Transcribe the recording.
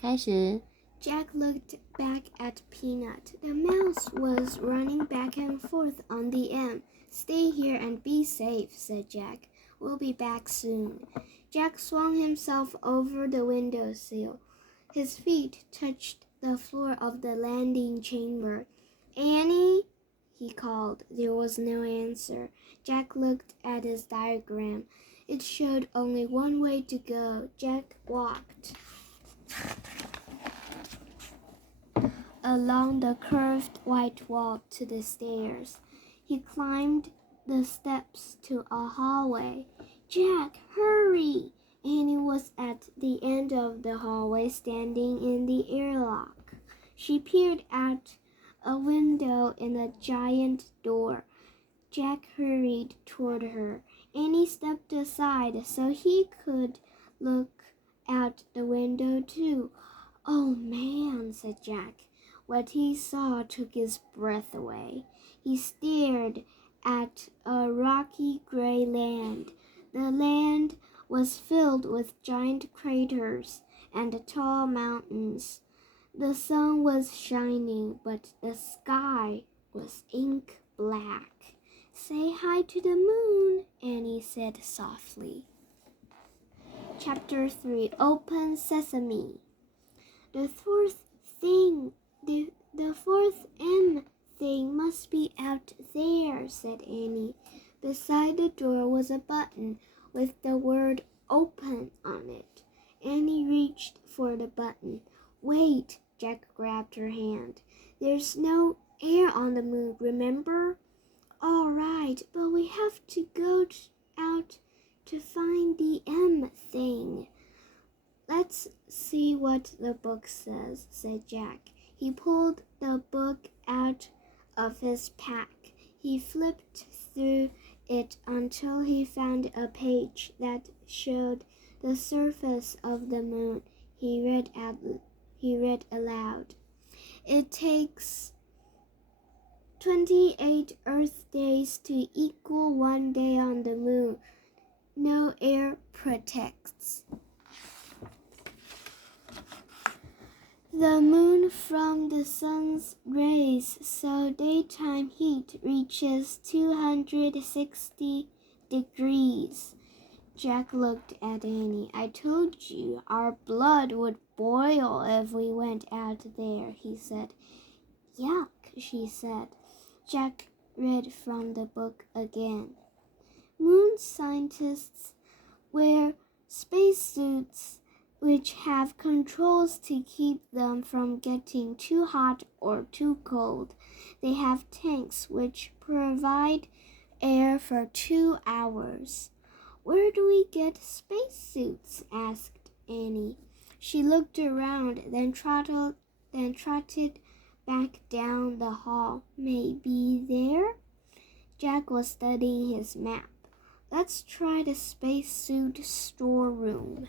开始。 Jack looked back at Peanut. The mouse was running back and forth on the M. Stay here and be safe, said Jack. We'll be back soon. Jack swung himself over the windowsill. His feet touched the floor of the landing chamber. Annie, he called. There was no answer. Jack looked at his diagram. It showed only one way to go. Jack walked along the curved white wall to the stairs. He climbed the steps to a hallway. Jack, hurry! Annie was at the end of the hallway, standing in the airlock. She peered out a window in a giant door. Jack hurried toward her. Annie stepped aside so he could look out the window too. Oh man, said Jack. What he saw took his breath away. He stared at a rocky gray land. The land was filled with giant craters and tall mountains. The sun was shining, but the sky was ink black. Say hi to the moon, Annie said softly. Chapter 3, Open Sesame. The fourth M thing must be out there, said Annie. Beside the door was a button with the word open on it. Annie reached for the button. Wait, Jack grabbed her hand. There's no air on the moon, remember? All right, but we have to go out to find the M thing. Let's see what the book says, said Jack. He pulled the book out of his pack. He flipped through it until he found a page that showed the surface of the moon. He read aloud. It takes 28 Earth days to equal 1 day on the moon. No air protects the moon from the sun's rays, so daytime heat reaches 260 degrees. Jack looked at Annie. I told you our blood would boil if we went out there, he said. Yuck, she said. Jack read from the book again. Moon scientists wear spacesuits which have controls to keep them from getting too hot or too cold. They have tanks which provide air for 2 hours. Where do we get spacesuits? Asked Annie. She looked around, then trotted back down the hall. Maybe there? Jack was studying his map. Let's try the spacesuit storeroom.